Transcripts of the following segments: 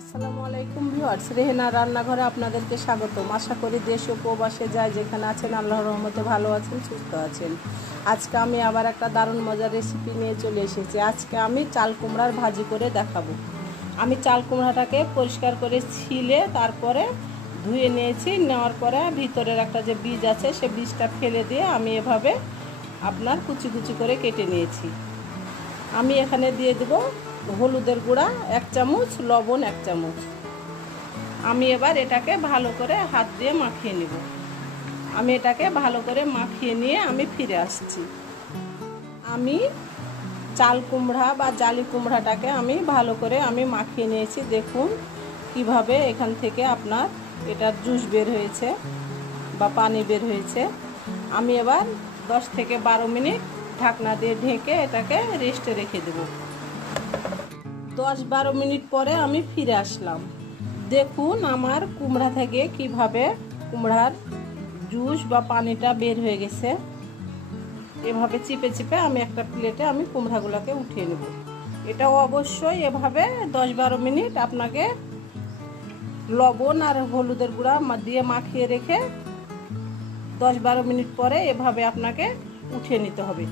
আসসালামু আলাইকুম ভিউয়ার্স, রেহেনা রান্নাঘরে আপনাদেরকে স্বাগতম। আশা করি দেশ ও প্রবাসে যায় যেখানে আছেন আল্লাহর রহমতে ভালো আছেন, সুস্থ আছেন। আজকে আমি আবার একটা দারুণ মজার রেসিপি নিয়ে চলে এসেছি। আজকে আমি চাল কুমড়ার ভাজি করে দেখাবো। আমি চাল কুমড়াটাকে পরিষ্কার করে ছিলে তারপরে ধুয়ে নিয়েছি। নেওয়ার পরে ভিতরের একটা যে বীজ আছে সে বীজটা ফেলে দিয়ে আমি এভাবে আপনার কুচি কুচি করে কেটে নিয়েছি। আমি এখানে দিয়ে দেব হলুদের গুঁড়া 1 চামচ, লবণ 1 চামচ। আমি এবার এটাকে ভালো করে হাত দিয়ে মাখিয়ে নেব। আমি এটাকে ভালো করে মাখিয়ে নিয়ে আমি ফিরে আসছি। আমি চাল কুমড়া বা জালি কুমড়াটাকে আমি ভালো করে মাখিয়ে নিয়েছি। দেখুন কিভাবে এখান থেকে আপনার এটার জুস বের হয়েছে বা পানি বের হয়েছে। আমি এবার 10 থেকে 12 মিনিট ঢাকনা দিয়ে ঢেকে এটাকে রেস্টে রেখে দেব। 10-12 মিনিট পরে আমি ফিরে আসলাম। দেখুন আমার কুমড়া থেকে কিভাবে কুমড়ার জুস বা পানিটা বের হয়ে গেছে। এভাবে চিপে চিপে আমি একটা প্লেটে কুমড়াগুলোকে উঠিয়ে নেব। এটা অবশ্যই এভাবে 10-12 মিনিট আপনাকে লবণ আর হলুদের গুঁড়া দিয়ে মাখিয়ে রেখে 10-12 মিনিট পরে এভাবে আপনাকে উঠিয়ে নিতে হবে,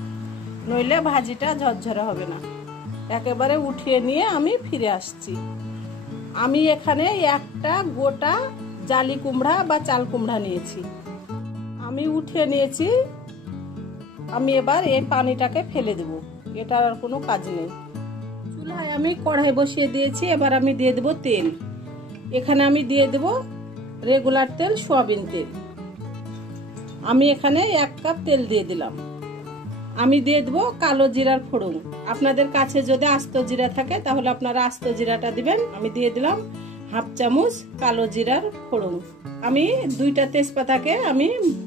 নইলে ভাজিটা ঝরঝরে হবে না। একেবারে উঠিয়ে নিয়ে আমি ফিরে আসছি। আমি এখানে একটা গোটা জালি কুমড়া বা চাল কুমড়া নিয়েছি, আমি উঠিয়ে নিয়েছি। আমি এবার এই পানিটাকে ফেলে দেব, এটার আর কোনো কাজ নেই। চুলায় আমি কড়াই বসিয়ে দিয়েছি। এবার আমি দিয়ে দেব তেল। এখানে আমি দিয়ে দেব রেগুলার তেল, সয়াবিন তেল। আমি এখানে 1 কাপ তেল দিয়ে দিলাম। আমি দিয়ে দেবো কালো জিরার ফোড়ন। আপনাদের কাছে যদি আস্ত জিরা থাকে তাহলে আপনারা আস্ত জিরাটা দিবেন। আমি দিয়ে দিলাম 1/2 চামচ কালো জিরার ফোড়ন। আমি 2টা তেজপাতাকে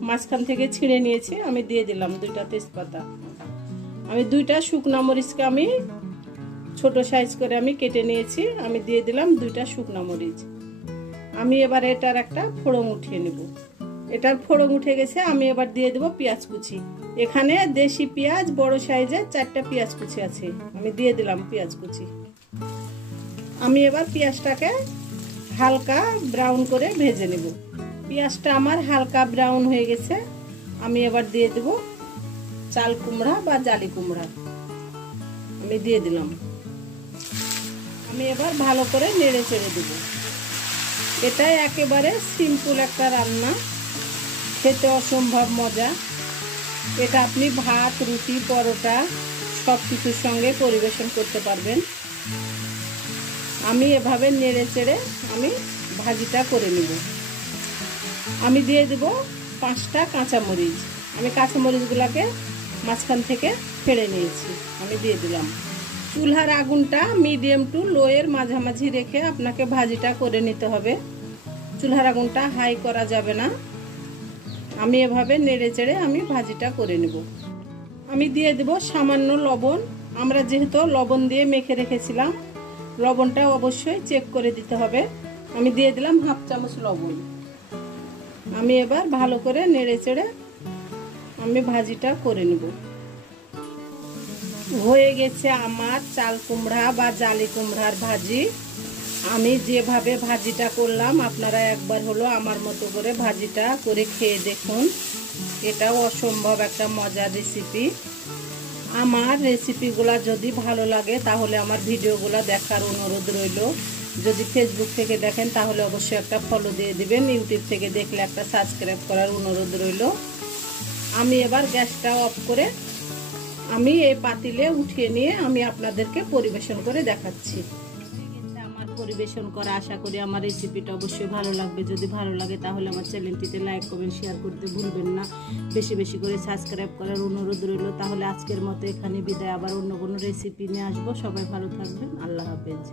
মাঝখান থেকে ছিঁড়ে নিয়েছি, আমি দিয়ে দিলাম 2টা তেজপাতা। আমি 2টা শুকনো মরিচকে ছোট সাইজ করে কেটে নিয়েছি, আমি দিয়ে দিলাম 2টা শুকনো মরিচ। আমি এবার এটার একটা ফোড়ন উঠিয়ে নেব। এটার ফোড়ন উঠে গেছে। আমি এবার দিয়ে দেব পেঁয়াজ কুচি। এখানে দেশি পেঁয়াজ বড় সাইজের 4টা পেঁয়াজ কুচি আছে, আমি দিয়ে দিলাম পেঁয়াজ কুচি। আমি এবার পেঁয়াজটাকে হালকা ব্রাউন করে ভেজে নেব। পেঁয়াজটা আমার হালকা ব্রাউন হয়ে গেছে। আমি এবার দিয়ে দেব চাল কুমড়া বা জালি কুমড়া, আমি দিয়ে দিলাম। আমি এবার ভালো করে নেড়ে চেড়ে দেব। এটাই একেবারে সিম্পল একটা রান্না, খেতে অসম্ভব মজা। এটা আপনি ভাত, রুটি, পরোটা সব কিছুর সঙ্গে পরিবেশন করতে পারবেন। আমি এভাবে নেড়ে চেড়ে ভাজিটা করে নেব। আমি দিয়ে দেব 5টা কাঁচামরিচ। আমি কাঁচামরিচগুলোকে মাঝখান থেকে ফেড়ে নিয়েছি, আমি দিয়ে দিলাম। চুলার আগুনটা মিডিয়াম টু লো এর মাঝামাঝি রেখে আপনাকে ভাজিটা করে নিতে হবে। চুলার আগুনটা হাই করা যাবে না। আমি এভাবে নেড়ে চেড়ে ভাজিটা করে নেব। আমি দিয়ে দেব সামান্য লবণ। আমরা যেহেতু লবণ দিয়ে মেখে রেখেছিলাম, লবণটা অবশ্যই চেক করে দিতে হবে। আমি দিয়ে দিলাম 1/2 চামচ লবণ। আমি এবার ভালো করে নেড়ে চেড়ে ভাজিটা করে নেব। হয়ে গেছে আমার চাল কুমড়া বা জালি কুমড়ার ভাজি। আমি যেভাবে ভাজিটা করলাম আপনারা একবার হলো আমার মতো করে ভাজিটা করে খেয়ে দেখুন। এটাও অসম্ভব একটা মজার রেসিপি। আমার রেসিপিগুলো যদি ভালো লাগে তাহলে আমার ভিডিওগুলো দেখার অনুরোধ রইল। যদি ফেসবুক থেকে দেখেন তাহলে অবশ্যই একটা ফলো দিয়ে দিবেন। ইউটিউব থেকে দেখলে একটা সাবস্ক্রাইব করার অনুরোধ রইল। আমি এবার গ্যাসটা অফ করে এই পাতিলে উঠিয়ে নিয়ে আপনাদেরকে পরিবেশন করে দেখাচ্ছি। পরিবেশন করা, আশা করি আমার রেসিপিটা অবশ্যই ভালো লাগবে। যদি ভালো লাগে তাহলে আমার চ্যানেলটিতে লাইক, কমেন্ট, শেয়ার করতে ভুলবেন না। বেশি বেশি করে সাবস্ক্রাইব করার অনুরোধ রইল। তাহলে আজকের মতো এখানে বিদায়। আবার অন্য কোনো রেসিপি নিয়ে আসবো। সবাই ভালো থাকবেন। আল্লাহ হাফেজ।